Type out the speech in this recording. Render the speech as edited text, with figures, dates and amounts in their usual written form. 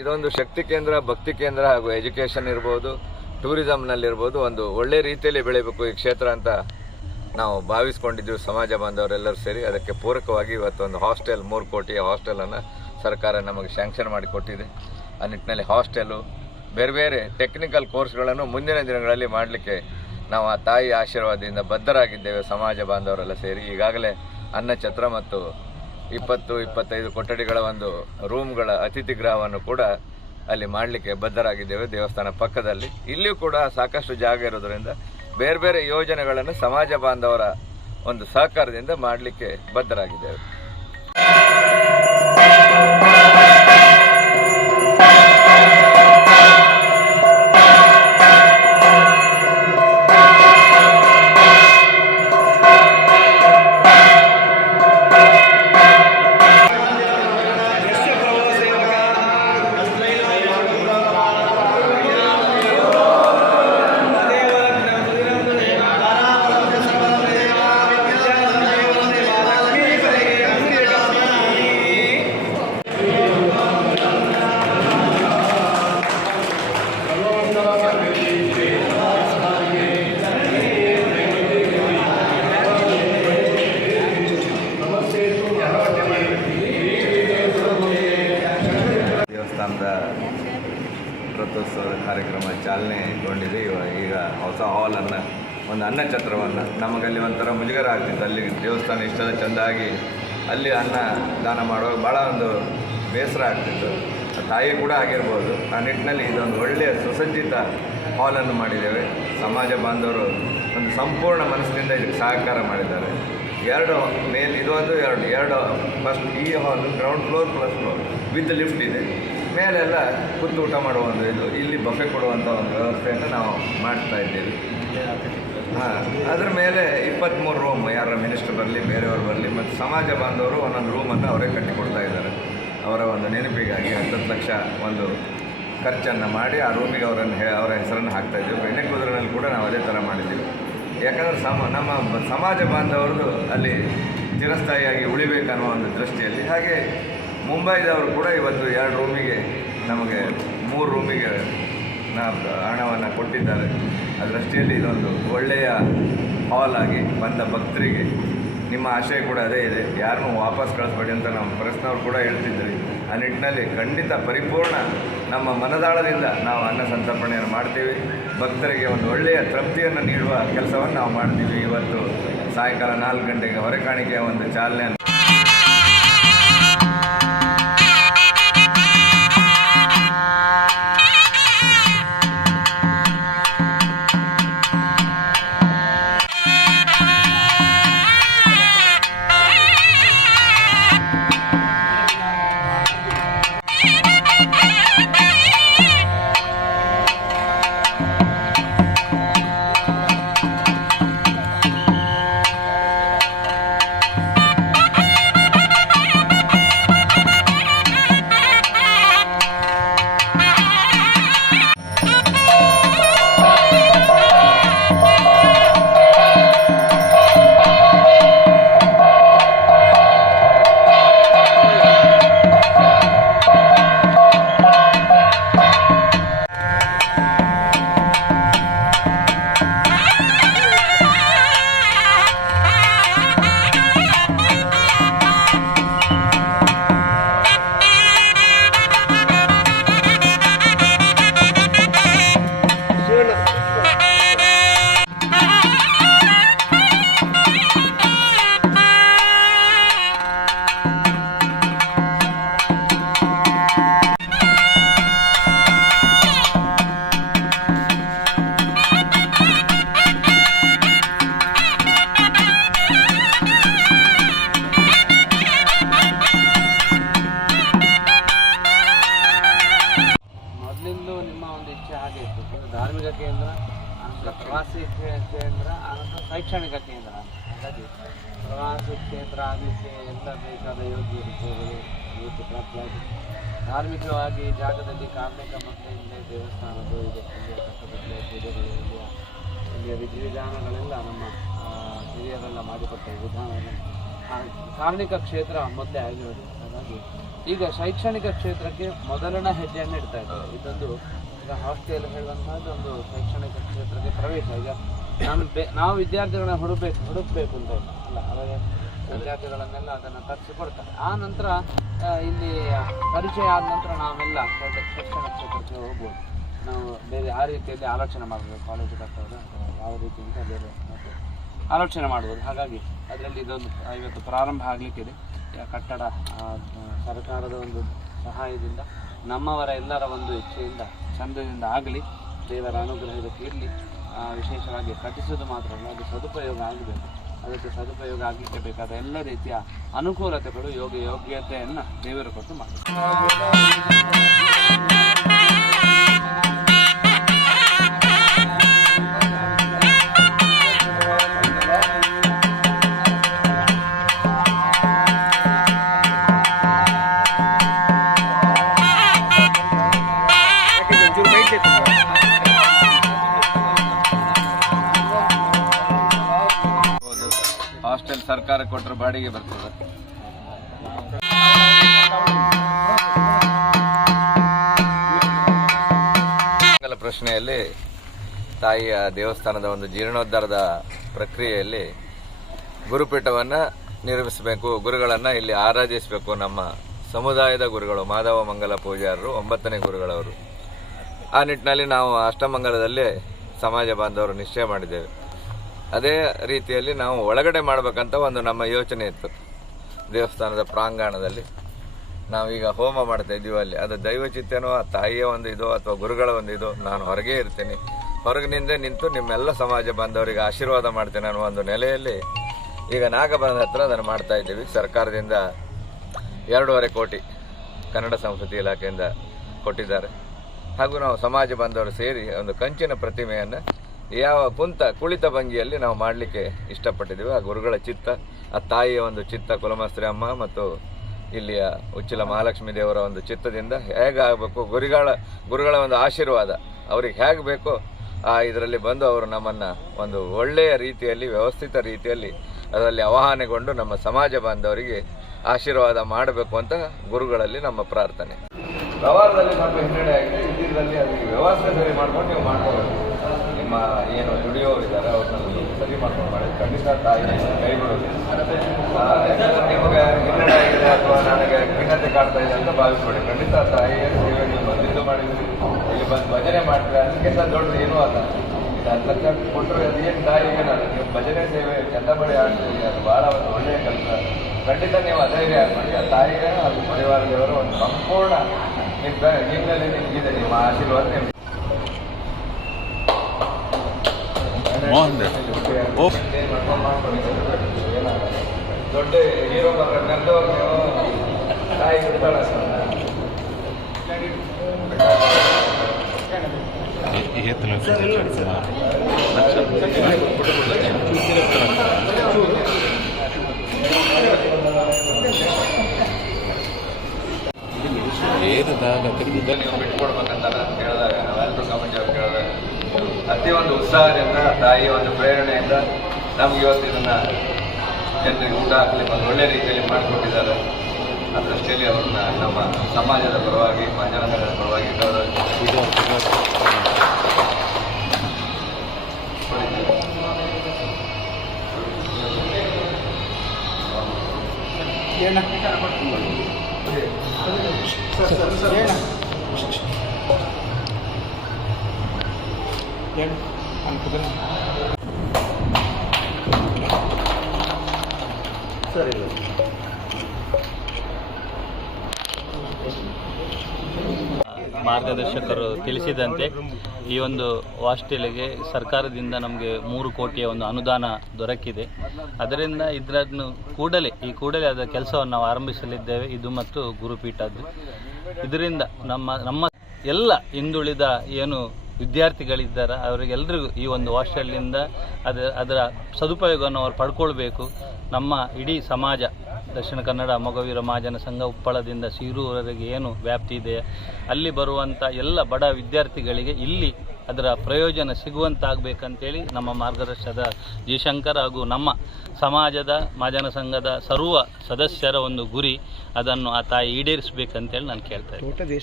ಇದೊಂದು ಶಕ್ತಿ ಕೇಂದ್ರ, ಭಕ್ತಿ ಕೇಂದ್ರ ಹಾಗೂ ಎಜುಕೇಷನ್ ಇರ್ಬೋದು, ಟೂರಿಸಂನಲ್ಲಿರ್ಬೋದು ಒಂದು ಒಳ್ಳೆ ರೀತಿಯಲ್ಲಿ ಬೆಳಿಬೇಕು ಈ ಕ್ಷೇತ್ರ ಅಂತ ನಾವು ಭಾವಿಸ್ಕೊಂಡಿದ್ದೀವಿ. ಸಮಾಜ ಬಾಂಧವರೆಲ್ಲರೂ ಸೇರಿ ಅದಕ್ಕೆ ಪೂರಕವಾಗಿ ಇವತ್ತು ಒಂದು ಹಾಸ್ಟೆಲ್ 3 ಕೋಟಿಯ ಹಾಸ್ಟೆಲನ್ನು ಸರ್ಕಾರ ನಮಗೆ ಸ್ಯಾಂಕ್ಷನ್ ಮಾಡಿಕೊಟ್ಟಿದೆ. ಆ ನಿಟ್ಟಿನಲ್ಲಿ ಹಾಸ್ಟೆಲು, ಬೇರೆ ಬೇರೆ ಟೆಕ್ನಿಕಲ್ ಕೋರ್ಸ್ಗಳನ್ನು ಮುಂದಿನ ದಿನಗಳಲ್ಲಿ ಮಾಡಲಿಕ್ಕೆ ನಾವು ಆ ತಾಯಿ ಆಶೀರ್ವಾದದಿಂದ ಬದ್ಧರಾಗಿದ್ದೇವೆ. ಸಮಾಜ ಬಾಂಧವರೆಲ್ಲ ಸೇರಿ ಈಗಾಗಲೇ ಅನ್ನಛತ್ರ ಮತ್ತು 20-25 ಕೊಠಡಿಗಳ ಒಂದು ರೂಮ್ಗಳ ಅತಿಥಿ ಗೃಹವನ್ನು ಕೂಡ ಅಲ್ಲಿ ಮಾಡಲಿಕ್ಕೆ ಬದ್ಧರಾಗಿದ್ದೇವೆ ದೇವಸ್ಥಾನ ಪಕ್ಕದಲ್ಲಿ. ಇಲ್ಲಿಯೂ ಕೂಡ ಸಾಕಷ್ಟು ಜಾಗ ಇರೋದರಿಂದ ಬೇರೆ ಬೇರೆ ಯೋಜನೆಗಳನ್ನು ಸಮಾಜ ಬಾಂಧವರ ಒಂದು ಸಹಕಾರದಿಂದ ಮಾಡಲಿಕ್ಕೆ ಬದ್ಧರಾಗಿದ್ದೇವೆ. ದೇವಸ್ಥಾನದ ರಥೋತ್ಸವದ ಕಾರ್ಯಕ್ರಮ ಚಾಲನೆಗೊಂಡಿದೆ. ಈಗ ಹೊಸ ಹಾಲನ್ನು, ಒಂದು ಅನ್ನಛತ್ರವನ್ನು, ನಮಗಲ್ಲಿ ಒಂಥರ ಮುಜುಗರ ಆಗ್ತಿತ್ತು. ಅಲ್ಲಿ ದೇವಸ್ಥಾನ ಇಷ್ಟದ ಚೆಂದಾಗಿ ಅಲ್ಲಿ ಅನ್ನ ದಾನ ಮಾಡುವಾಗ ಭಾಳ ಒಂದು ಬೇಸರ ಆಗ್ತಿತ್ತು. ತಾಯಿ ಕೂಡ ಆಗಿರ್ಬೋದು. ಆ ನಿಟ್ಟಿನಲ್ಲಿ ಇದೊಂದು ಒಳ್ಳೆಯ ಸುಸಜ್ಜಿತ ಹಾಲನ್ನು ಮಾಡಿದ್ದೇವೆ. ಸಮಾಜ ಬಾಂಧವರು ಒಂದು ಸಂಪೂರ್ಣ ಮನಸ್ಸಿನಿಂದ ಇದಕ್ಕೆ ಸಹಕಾರ ಮಾಡಿದ್ದಾರೆ. 2 ಮೇಲೆ ಇದೊಂದು 2 ಫಸ್ಟ್ ಈ hall ground floor plus floor with lift ಇದೆ. ಮೇಲೆಲ್ಲ ಕೂತು ಊಟ ಮಾಡುವ ಒಂದು ಇದು, ಇಲ್ಲಿ ಬಫೆ ಕೊಡುವಂಥ ಒಂದು ವ್ಯವಸ್ಥೆಯನ್ನು ನಾವು ಮಾಡ್ತಾ ಇದ್ದೀವಿ. ಅದರ ಮೇಲೆ 23 ರೂಮ್, ಯಾರ ಮಿನಿಸ್ಟರ್ ಬರಲಿ, ಬೇರೆಯವರು ಬರಲಿ, ಮತ್ತು ಸಮಾಜ ಬಾಂಧವರು ಒಂದೊಂದು ರೂಮನ್ನು ಅವರೇ ಕಟ್ಟಿಕೊಡ್ತಾ ಇದ್ದಾರೆ. ಅವರ ಒಂದು ನೆನಪಿಗಾಗಿ 10 ಲಕ್ಷ ಒಂದು ಖರ್ಚನ್ನು ಮಾಡಿ ಆ ರೂಮಿಗೆ ಅವರ ಹೆಸರನ್ನು ಹಾಕ್ತಾಯಿದ್ದೀವಿ. ಬೆಣ್ಣೆಕುದುರಿನಲ್ಲಿ ಕೂಡ ನಾವು ಅದೇ ಥರ ಮಾಡಿದ್ದೀವಿ. ಯಾಕಂದರೆ ನಮ್ಮ ಸಮಾಜ ಬಾಂಧವರದು ಅಲ್ಲಿ ಚಿರಸ್ಥಾಯಿಯಾಗಿ ಉಳಿಬೇಕನ್ನೋ ಒಂದು ದೃಷ್ಟಿಯಲ್ಲಿ. ಹಾಗೆ ಮುಂಬೈದವರು ಕೂಡ ಇವತ್ತು 2 ರೂಮಿಗೆ ನಮಗೆ 3 ರೂಮಿಗೆ ಹಣವನ್ನು ಕೊಟ್ಟಿದ್ದಾರೆ. ಆ ದೃಷ್ಟಿಯಲ್ಲಿ ಇದೊಂದು ಒಳ್ಳೆಯ ಹಾಲ್ ಆಗಿ ಬಂದ ಭಕ್ತರಿಗೆ ನಿಮ್ಮ ಆಶಯ ಕೂಡ ಅದೇ ಇದೆ, ಯಾರನ್ನೂ ವಾಪಸ್ ಕಳಿಸ್ಬೇಡಿ ಅಂತ ನಮ್ಮ ಪ್ರೆಸ್ನವ್ರು ಕೂಡ ಹೇಳ್ತಿದ್ರಿ. ಆ ನಿಟ್ಟಿನಲ್ಲಿ ಖಂಡಿತ ಪರಿಪೂರ್ಣ ನಮ್ಮ ಮನದಾಳದಿಂದ ನಾವು ಅನ್ನ ಸಂತರ್ಪಣೆಯನ್ನು ಮಾಡ್ತೀವಿ. ಭಕ್ತರಿಗೆ ಒಂದು ಒಳ್ಳೆಯ ತೃಪ್ತಿಯನ್ನು ನೀಡುವ ಕೆಲಸವನ್ನು ನಾವು ಮಾಡ್ತೀವಿ. ಇವತ್ತು ಸಾಯಂಕಾಲ 4 ಗಂಟೆಗೆ ಹೊರೆಕಾಣಿಕೆಯ ಒಂದು ಚಾಲನೆ. ಧಾರ್ಮಿಕ ಕೇಂದ್ರ, ಆನಂತರ ಪ್ರವಾಸಿ ಕೇಂದ್ರ, ಆನಂತರ ಶೈಕ್ಷಣಿಕ ಕೇಂದ್ರ. ಹಾಗಾಗಿ ಪ್ರವಾಸಿ ಕೇಂದ್ರ ಆಗಲಿಕ್ಕೆ ಎಲ್ಲ ಬೇಕಾದ ಯೋಗ್ಯ ರೀತಿ ಪ್ರಾಪ್ತಿಯಾಗಿದೆ. ಧಾರ್ಮಿಕವಾಗಿ ಜಾಗದಲ್ಲಿ ಕಾರ್ಮಿಕ ಮಕ್ಕಳಿಂದ ದೇವಸ್ಥಾನದ್ದು ಇದೆ, ಇಲ್ಲಿಯ ಕಟ್ಟಡಗಳು, ಪೂಜೆಗಳು, ಇಲ್ಲಿಯ ವಿಧಿವಿಧಾನಗಳೆಲ್ಲ ನಮ್ಮ ಹಿರಿಯರೆಲ್ಲ ಮಾಡಿಕೊಟ್ಟ ವಿಧಾನಗಳು. ಕಾರ್ಮಿಕ ಕ್ಷೇತ್ರ ಮೊದಲೇ ಆಗಿರೋದು. ಹಾಗಾಗಿ ಈಗ ಶೈಕ್ಷಣಿಕ ಕ್ಷೇತ್ರಕ್ಕೆ ಮೊದಲನೇ ಹೆಜ್ಜೆಯನ್ನು ಇಡ್ತಾ ಇದ್ದಾರೆ. ಇದೊಂದು ಈಗ ಹಾಸ್ಟೆಲ್ ಹೇಳುವಂತಹದ್ದು ಒಂದು ಶೈಕ್ಷಣಿಕ ಕ್ಷೇತ್ರಕ್ಕೆ ಪ್ರವೇಶ. ಈಗ ನಾವು ವಿದ್ಯಾರ್ಥಿಗಳನ್ನ ಹುಡುಕ್ಬೇಕು ಅಂತ ಅಲ್ಲ, ಅವಾಗ ವಿದ್ಯಾರ್ಥಿಗಳನ್ನೆಲ್ಲ ಅದನ್ನು ತರಿಸಿಕೊಡ್ತಾರೆ. ಆ ನಂತರ ಇಲ್ಲಿ ಪರಿಚಯ ಆದ ನಂತರ ನಾವೆಲ್ಲ ಶಿಕ್ಷಣ ಕ್ಷೇತ್ರಕ್ಕೆ ಹೋಗ್ಬೋದು. ನಾವು ಬೇರೆ ಆ ರೀತಿಯಲ್ಲಿ ಆಲೋಚನೆ ಮಾಡಬೇಕು, ಕಾಲೇಜು ಕಟ್ಟೋದು ಯಾವ ರೀತಿ ಅಂತ ಬೇರೆ ಮತ್ತು ಆಲೋಚನೆ ಮಾಡ್ಬೋದು. ಹಾಗಾಗಿ ಅದರಲ್ಲಿ ಇದೊಂದು ಇವತ್ತು ಪ್ರಾರಂಭ ಆಗಲಿಕ್ಕಿದೆ. ಕಟ್ಟಡ ಸರ್ಕಾರದ ಒಂದು ಸಹಾಯದಿಂದ ನಮ್ಮವರ ಎಲ್ಲರ ಒಂದು ಇಚ್ಛೆಯಿಂದ ಚಂದದಿಂದ ಆಗಲಿ, ದೇವರ ಅನುಗ್ರಹ ಇದಕ್ಕೆ ಇರಲಿ. ವಿಶೇಷವಾಗಿ ಕಟ್ಟಿಸೋದು ಮಾತ್ರ ಅಲ್ಲ, ಅದು ಸದುಪಯೋಗ ಆಗಬೇಕು. ಅದಕ್ಕೆ ಸದುಪಯೋಗ ಆಗಲಿಕ್ಕೆ ಬೇಕಾದ ಎಲ್ಲ ರೀತಿಯ ಅನುಕೂಲತೆಗಳು ಯೋಗ್ಯತೆಯನ್ನು ದೇವರು ಕೊಟ್ಟು ಮಾಡ್ತಾರೆ. ಹಾಸ್ಟೆಲ್ ಸರ್ಕಾರ ಕೊಟ್ಟರೆ ಬಾಡಿಗೆ ಬರ್ತದೆ. ಪ್ರಶ್ನೆಯಲ್ಲಿ ತಾಯಿಯ ದೇವಸ್ಥಾನದ ಒಂದು ಜೀರ್ಣೋದ್ಧಾರದ ಪ್ರಕ್ರಿಯೆಯಲ್ಲಿ ಗುರುಪೀಠವನ್ನು ನಿರ್ಮಿಸಬೇಕು, ಗುರುಗಳನ್ನು ಇಲ್ಲಿ ಆರಾಧಿಸಬೇಕು. ನಮ್ಮ ಸಮುದಾಯದ ಗುರುಗಳು ಮಾಧವ ಮಂಗಲ ಪೂಜಾರರು 9ನೇ ಗುರುಗಳವರು. ಆ ನಿಟ್ಟಿನಲ್ಲಿ ನಾವು ಅಷ್ಟಮಂಗಲದಲ್ಲಿ ಸಮಾಜ ಬಾಂಧವರು ನಿಶ್ಚಯ ಮಾಡಿದ್ದೇವೆ. ಅದೇ ರೀತಿಯಲ್ಲಿ ನಾವು ಒಳಗಡೆ ಮಾಡಬೇಕಂತ ಒಂದು ನಮ್ಮ ಯೋಚನೆ ಇತ್ತು. ದೇವಸ್ಥಾನದ ಪ್ರಾಂಗಣದಲ್ಲಿ ನಾವೀಗ ಹೋಮ ಮಾಡ್ತಾ ಇದ್ದೀವಿ, ಅಲ್ಲಿ ಅದು ದೈವಚಿತ್ತನೋ ತಾಯಿಯ ಒಂದು ಇದು ಅಥವಾ ಗುರುಗಳ ಒಂದು ಇದು. ನಾನು ಹೊರಗೆ ಇರ್ತೀನಿ, ಹೊರಗಿನಿಂದ ನಿಂತು ನಿಮ್ಮೆಲ್ಲ ಸಮಾಜ ಬಾಂಧವರಿಗೆ ಆಶೀರ್ವಾದ ಮಾಡ್ತೇನೆ ಅನ್ನೋ ಒಂದು ನೆಲೆಯಲ್ಲಿ ಈಗ ನಾಗಬಂಧ ಹತ್ರ ಅದನ್ನು ಮಾಡ್ತಾ ಇದ್ದೀವಿ. ಸರ್ಕಾರದಿಂದ 2.5 ಕೋಟಿ ಕನ್ನಡ ಸಂಸ್ಕೃತಿ ಇಲಾಖೆಯಿಂದ ಕೊಟ್ಟಿದ್ದಾರೆ. ಹಾಗೂ ನಾವು ಸಮಾಜ ಬಾಂಧವರು ಸೇರಿ ಒಂದು ಕಂಚಿನ ಪ್ರತಿಮೆಯನ್ನು ಯಾವ ಕುಳಿತ ಭಂಗಿಯಲ್ಲಿ ನಾವು ಮಾಡಲಿಕ್ಕೆ ಇಷ್ಟಪಟ್ಟಿದ್ದೀವಿ. ಆ ಗುರುಗಳ ಚಿತ್ತ, ಆ ತಾಯಿಯ ಒಂದು ಚಿತ್ತ, ಕುಲಮಸ್ತ್ರಿ ಅಮ್ಮ ಮತ್ತು ಇಲ್ಲಿಯ ಉಚ್ಚಿಲ ಮಹಾಲಕ್ಷ್ಮೀ ದೇವರ ಒಂದು ಚಿತ್ತದಿಂದ ಹೇಗಾಗಬೇಕು, ಗುರುಗಳ ಒಂದು ಆಶೀರ್ವಾದ ಅವ್ರಿಗೆ ಹೇಗೆ ಬೇಕೋ ಆ ಇದರಲ್ಲಿ ಬಂದು ಅವರು ನಮ್ಮನ್ನು ಒಂದು ಒಳ್ಳೆಯ ರೀತಿಯಲ್ಲಿ ವ್ಯವಸ್ಥಿತ ರೀತಿಯಲ್ಲಿ ಅದರಲ್ಲಿ ಆವಾಹನೆಗೊಂಡು ನಮ್ಮ ಸಮಾಜ ಬಾಂಧವರಿಗೆ ಆಶೀರ್ವಾದ ಮಾಡಬೇಕು ಅಂತ ಗುರುಗಳಲ್ಲಿ ನಮ್ಮ ಪ್ರಾರ್ಥನೆ. ವ್ಯವಹಾರದಲ್ಲಿ ಸ್ವಲ್ಪ ಹಿನ್ನಡೆ ಆಗಿದೆ, ಇದ್ದಿದ್ದಲ್ಲಿ ಅದಕ್ಕೆ ವ್ಯವಸ್ಥೆ ಸರಿ ಮಾಡ್ಕೊಂಡು ನೀವು ಮಾಡ್ಕೋಬೇಕು. ನಿಮ್ಮ ಏನು ದುಡಿಯೋರಿದ್ದಾರೆ ಅವ್ರನ್ನ ಸರಿ ಮಾಡ್ಕೊಂಡು ಮಾಡಿ ಖಂಡಿತ ತಾಯಿ ಕೈ ಬಿಡೋದು. ನಿಮಗೆ ಹಿನ್ನಡೆ ಆಗಿದೆ ಅಥವಾ ನನಗೆ ಖಿನ್ನತೆ ಕಾಡ್ತಾ ಇದೆ ಅಂತ ಭಾವಿಸ್ಬೇಡಿ. ಖಂಡಿತ ತಾಯಿಯ ಸೇವೆ ನೀವು ಬಂದಿದ್ದು ಮಾಡಿದ್ರಿ, ಇಲ್ಲಿ ಬಂದು ಭಜನೆ ಮಾಡ್ತೀರಾ, ಅದಕ್ಕಿಂತ ದೊಡ್ಡದು ಏನೂ ಅಲ್ಲ. ಇದು 10 ಲಕ್ಷ ಕೊಟ್ಟರು ಅದೇನು ತಾಯಿಗೇನಲ್ಲ, ನೀವು ಭಜನೆ ಸೇವೆ ಚಂದಬಡಿ ಆಡ್ತೀವಿ, ಅದು ಭಾಳ ಒಂದು ಒಳ್ಳೆಯ ಕೆಲಸ. ಖಂಡಿತ ನೀವು ಅಧೈರ್ಯ ಆಗಬೇಡಿ. ಆ ತಾಯಿಗೆ ಹಾಗೂ ಪರಿವಾರದವರು ಒಂದು ಸಂಪೂರ್ಣ ನಿಮ್ಮಲ್ಲಿ ನಿಮಗಿದೆ, ನಿಮ್ಮ ಆಶೀರ್ವಾದ ನಿಮ್ಗೆ. ದೊಡ್ಡ ಹೀರೋ ಕರೆದವ್ರು ನೀವು ತಾಯಿ ಬಿಡ್ತಾಳ ನೀವು ಬಿಟ್ಕೊಡ್ಬೇಕಂತ ನಾನು ಕೇಳಿದಾಗ, ನಾವೆಲ್ಲರೂ ಕಮೆಂಟ್ ಕೇಳಿದಾಗ ಅತಿ ಒಂದು ಉತ್ಸಾಹದಿಂದ, ತಾಯಿಯ ಒಂದು ಪ್ರೇರಣೆಯಿಂದ ನಮ್ಗೆ ಇವತ್ತು ಇದನ್ನು ಜನರಿಗೆ ಊಟ ಹಾಕಲಿಕ್ಕೆ ಒಂದು ಒಳ್ಳೆಯ ರೀತಿಯಲ್ಲಿ ಮಾಡಿಕೊಟ್ಟಿದ್ದಾರೆ. ಆ ದೃಷ್ಟಿಯಲ್ಲಿ ಅವ್ರನ್ನ ನಮ್ಮ ಸಮಾಜದ ಪರವಾಗಿ, ಮಂಜನಗರದ ಪರವಾಗಿ ಸರಿ. ಮಾರ್ಗದರ್ಶಕರು ತಿಳಿಸಿದಂತೆ ಈ ಒಂದು ಹಾಸ್ಟೆಲ್ಗೆ ಸರ್ಕಾರದಿಂದ ನಮಗೆ 3 ಕೋಟಿಯ ಒಂದು ಅನುದಾನ ದೊರಕಿದೆ. ಅದರಿಂದ ಇದನ್ನು ಕೂಡಲೇ ಅದರ ಕೆಲಸವನ್ನು ನಾವು ಆರಂಭಿಸಲಿದ್ದೇವೆ. ಇದು ಮತ್ತು ಗುರುಪೀಠದ್ದು. ಇದರಿಂದ ನಮ್ಮ ಎಲ್ಲ ಹಿಂದುಳಿದ ಏನು ವಿದ್ಯಾರ್ಥಿಗಳಿದ್ದಾರೆ ಅವರಿಗೆಲ್ಲರಿಗೂ ಈ ಒಂದು ಹಾಸ್ಟೆಲ್ನಿಂದ ಅದರ ಸದುಪಯೋಗವನ್ನು ಅವರು ಪಡ್ಕೊಳ್ಬೇಕು. ನಮ್ಮ ಇಡೀ ಸಮಾಜ, ದಕ್ಷಿಣ ಕನ್ನಡ ಮೊಗವೀರ ಮಹಾಜನ ಸಂಘ ಉಪ್ಪಳದಿಂದ ಸೀರೂರವರೆಗೆ ಏನು ವ್ಯಾಪ್ತಿ ಇದೆ, ಅಲ್ಲಿ ಬರುವಂಥ ಎಲ್ಲ ಬಡ ವಿದ್ಯಾರ್ಥಿಗಳಿಗೆ ಇಲ್ಲಿ ಅದರ ಪ್ರಯೋಜನ ಸಿಗುವಂತಾಗಬೇಕಂತೇಳಿ ನಮ್ಮ ಮಾರ್ಗದರ್ಶಕದ ಜಯಶಂಕರ್ ಹಾಗೂ ನಮ್ಮ ಸಮಾಜದ ಮಹಾಜನ ಸಂಘದ ಸರ್ವ ಸದಸ್ಯರ ಒಂದು ಗುರಿ, ಅದನ್ನು ಆ ತಾಯಿ ಈಡೇರಿಸಬೇಕಂತೇಳಿ ನಾನು ಕೇಳ್ತಾ ಇದ್ದೀನಿ.